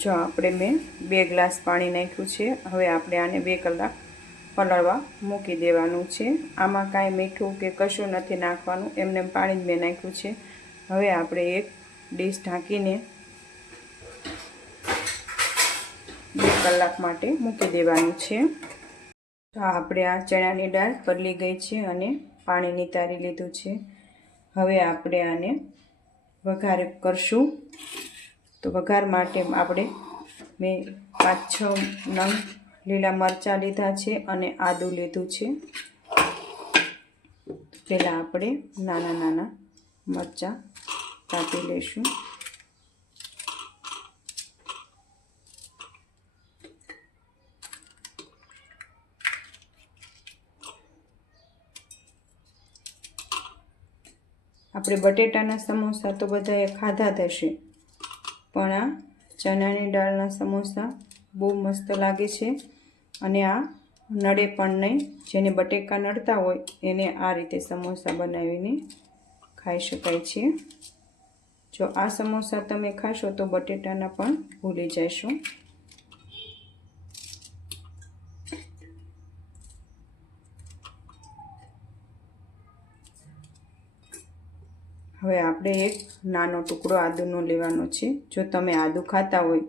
જો આપણે મેં 2 ગ્લાસ પાણી નાખ્યું છે। હવે આપણે આને 2 કલાક પલળવા મૂકી દેવાનું છે। આમાં કાંઈ મીઠું કે કશું નથી નાખવાનું, એમને પાણી જ મેં નાખ્યું છે। હવે આપણે એક ડીશ ઢાંકીને 2 કલાક માટે મૂકી દેવાનું છે। તો આપણે આ ચણાની દાળ પલળી ગઈ છે અને પાણી નિતારી લીધું છે। હવે આપણે આને વઘાર કરશું। તો વઘાર માટે આપણે મેં 5-6 નંગ લીલા મરચાં લીધા છે અને આદું લીધું છે। પહેલાં આપણે નાના નાના મરચાં કાપી લઈશું। આપણે બટેટાના સમોસા તો બધાએ ખાધા જ હશે, પણ આ ચણાની દાળના સમોસા બહુ મસ્ત લાગે છે અને આ નડે પણ નહીં। જેને બટેકા નડતા હોય એને આ રીતે સમોસા બનાવીને ખાઈ શકાય છે। જો આ સમોસા તમે ખાશો તો બટેટાના પણ ભૂલી જશો। હવે આપણે એક નાનો ટુકડો આદુનો લેવાનો છે। જો તમે આદું ખાતા હોય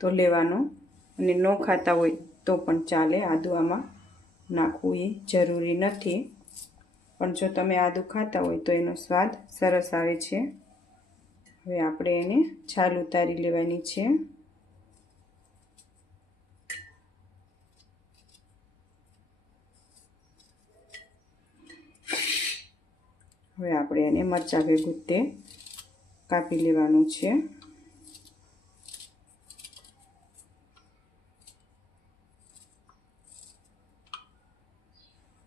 તો લેવાનો, અને ન ખાતા હોય તો પણ ચાલે, આદું આમાં નાખવું એ જરૂરી નથી, પણ જો તમે આદું ખાતા હોય તો એનો સ્વાદ સરસ આવે છે। હવે આપણે એને છાલ ઉતારી લેવાની છે। હવે આપણે એને મરચાં ભેગું તે કાપી લેવાનું છે।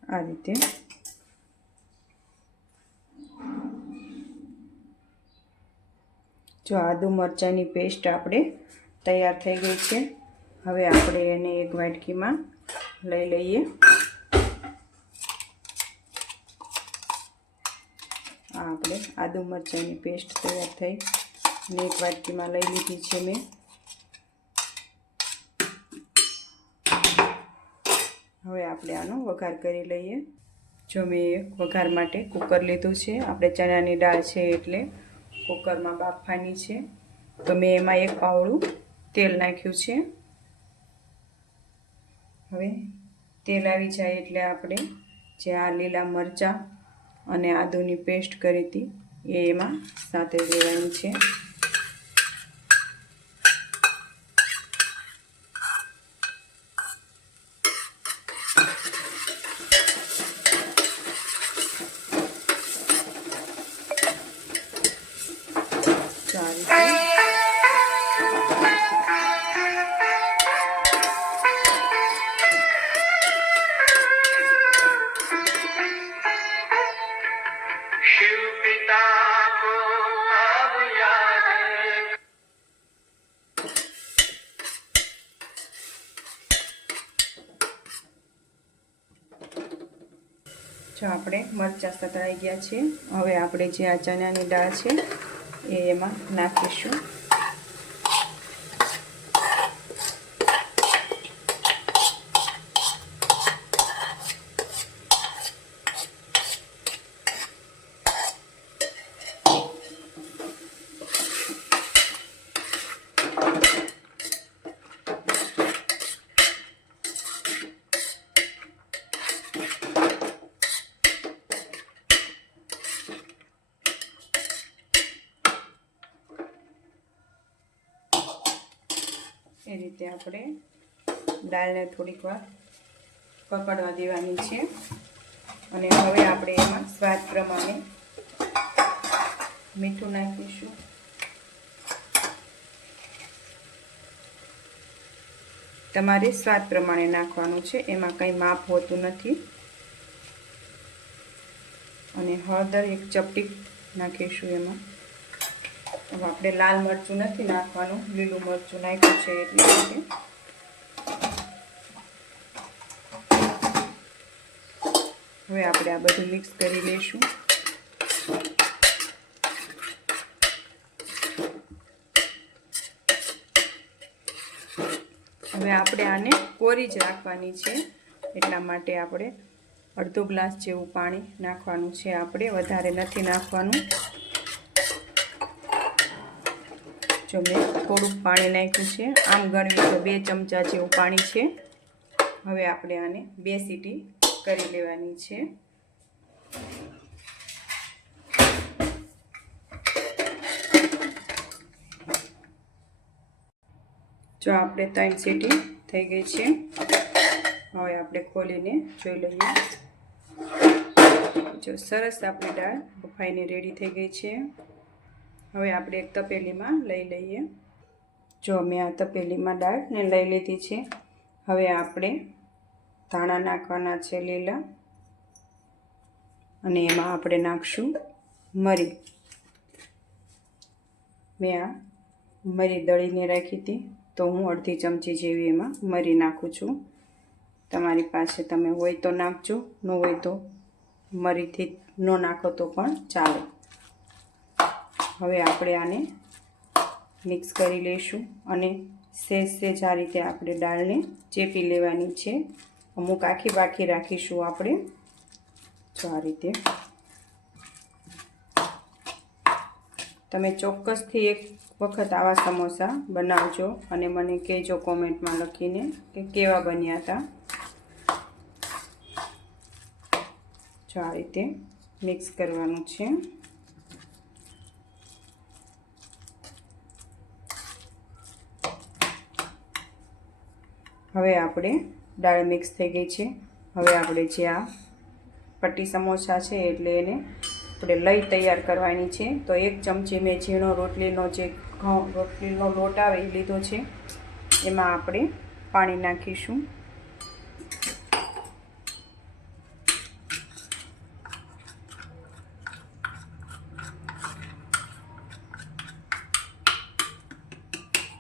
આ રીતે જો આદુ મરચાંની પેસ્ટ આપણે તૈયાર થઈ ગઈ છે। હવે આપણે એને એક વાટકીમાં લઈ લઈએ। આપણે આદુ મરચાંની પેસ્ટ તૈયાર થઈ અને એક વાટકીમાં લઈ લીધી છે મેં। હવે આપણે આનો વઘાર કરી લઈએ। જો મેં વઘાર માટે કુકર લીધું છે। આપણે ચણાની દાળ છે એટલે કુકરમાં બાફવાની છે। તો મેં એમાં 1 પાવડું તેલ નાખ્યું છે। હવે તેલ આવી જાય એટલે આપણે જે આ લીલા મરચાં અને આદુની પેસ્ટ કરી હતી એ એમાં સાથે દેવાની છે। જો આપણે મરચાં સતળાઈ ગયા છે। હવે આપણે જે આ ચણાની દાળ છે એ એમાં નાખીશું। એ રીતે આપણે દાળને થોડીક વાર પકડવા દેવાની છે। અને હવે આપણે એમાં સ્વાદ પ્રમાણે મીઠું નાખીશું। તમારે સ્વાદ પ્રમાણે નાખવાનું છે, એમાં કંઈ માપ હોતું નથી। અને હળદર 1 ચપટી નાખીશું એમાં। હવે આપણે લાલ મરચું નથી નાખવાનું, લીલું મરચું નાખ્યું છે એટલે હવે આપણે આ બધું મિક્સ કરી લઈશું। હવે આપણે આને કોરી જ રાખવાની છે, એટલા માટે આપણે અડધો ગ્લાસ જેવું પાણી નાખવાનું છે. આપણે વધારે નથી નાખવાનું. જો મેં થોડુંક પાણી નાખ્યું છે, આમ ગણવી તો 2 ચમચા જેવું પાણી છે. હવે આપણે આને 2 સીટી કરી લેવાની છે. જો આપણે 3 સીટી થઈ ગઈ છે. હવે આપણે ખોલીને જોઈ લઈએ. જો સરસ આપણી દાળ બફાઈને રેડી થઈ ગઈ છે. હવે આપણે એક તપેલીમાં લઈ લઈએ. જો મેં આ તપેલીમાં દાળને લઈ લીધી છે. હવે આપણે ધાણા નાખવાના છે લીલા, અને એમાં આપણે નાખશું મરી. મેં આ મરી દળીને રાખી હતી, તો હું અડધી ચમચી જેવી એમાં મરી નાખું છું. તમારી પાસે તમે હોય તો નાખજો, ન હોય તો મરીથી ન નાખો તો પણ ચાલે. હવે આપણે આને મિક્સ કરી લઈશું અને સહેજ આ રીતે આપણે દાળને ચેપી લેવાની છે. અમુક આખી બાકી રાખીશું આપણે. જો આ રીતે તમે ચોક્કસથી એક વખત આવા સમોસા બનાવજો અને મને કહેજો કોમેન્ટમાં લખીને કે કેવા બન્યા હતા. જો આ રીતે મિક્સ કરવાનું છે. હવે આપણે દાળ મિક્સ થઈ ગઈ છે. હવે આપણે જે આ પટ્ટી સમોસા છે એટલે એને આપણે લઈ તૈયાર કરવાની છે. તો 1 ચમચી મેં ઝીણો રોટલીનો લોટ આવે એ લીધો છે. એમાં આપણે પાણી નાખીશું.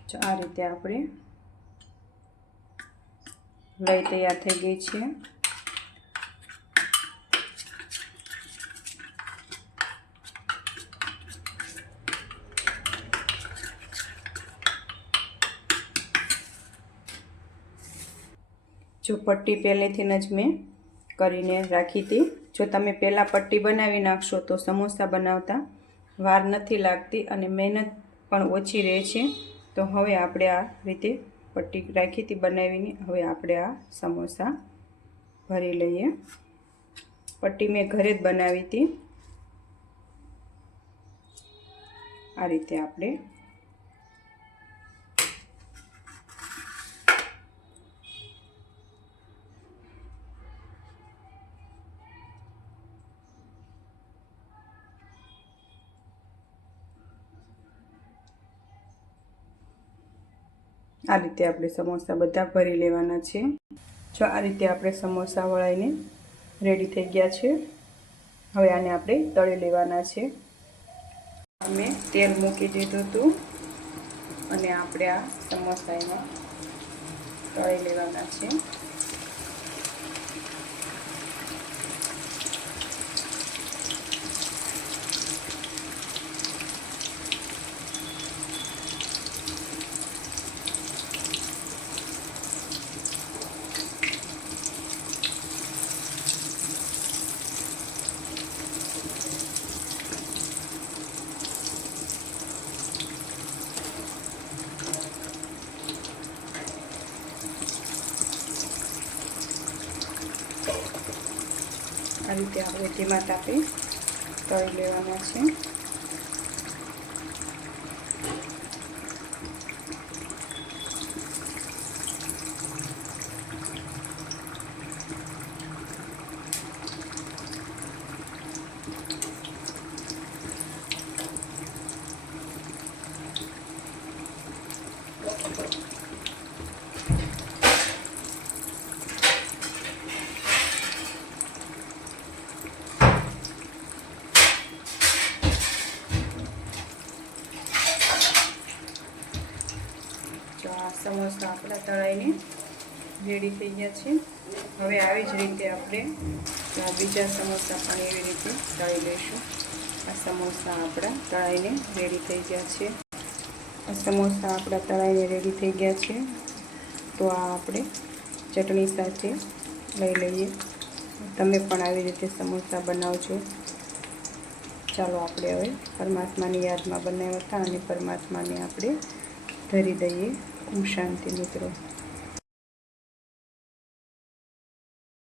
તો આ રીતે આપણે લઈ તૈયાર થઈ ગઈ છે. જો પટ્ટી પહેલેથી જ મેં કરીને રાખી હતી. જો તમે પહેલાં પટ્ટી બનાવી નાખશો તો સમોસા બનાવતા વાર નથી લાગતી અને મહેનત પણ ઓછી રહે છે. તો હવે આપણે આ રીતે પટ્ટી રાખી હતી બનાવીને. હવે આપણે આ સમોસા ભરી લઈએ. પટ્ટી મેં ઘરે જ બનાવી હતી. આ રીતે આપણે સમોસા બધા ભરી લેવાના છે. જો આ રીતે આપણે સમોસા વળાઈને રેડી થઈ ગયા છે. હવે આને આપણે તળી લેવાના છે. મેં તેલ મૂકી દીધું હતું અને આપણે આ સમોસા એમાં તળી લેવાના છે. આ રીતે આપણે ધીમા તાપે તળી લેવાના છે. જો આ સમોસા આપણા તળાઈને રેડી થઈ ગયા છે. હવે આવી જ રીતે આપણે બીજા સમોસા પણ એવી રીતે તળી લઈશું. આ સમોસા આપણા તળાઈને રેડી થઈ ગયા છે. આ સમોસા આપણા તળાઈને રેડી થઈ ગયા છે. તો આ આપણે ચટણી સાથે લઈ લઈએ. તમે પણ આવી રીતે સમોસા બનાવજો. ચાલો આપણે હવે પરમાત્માની યાદમાં બનાવ્યા હતા અને પરમાત્માને આપણે ધરી દઈએ. ઓમ શાંતિ મિત્રો.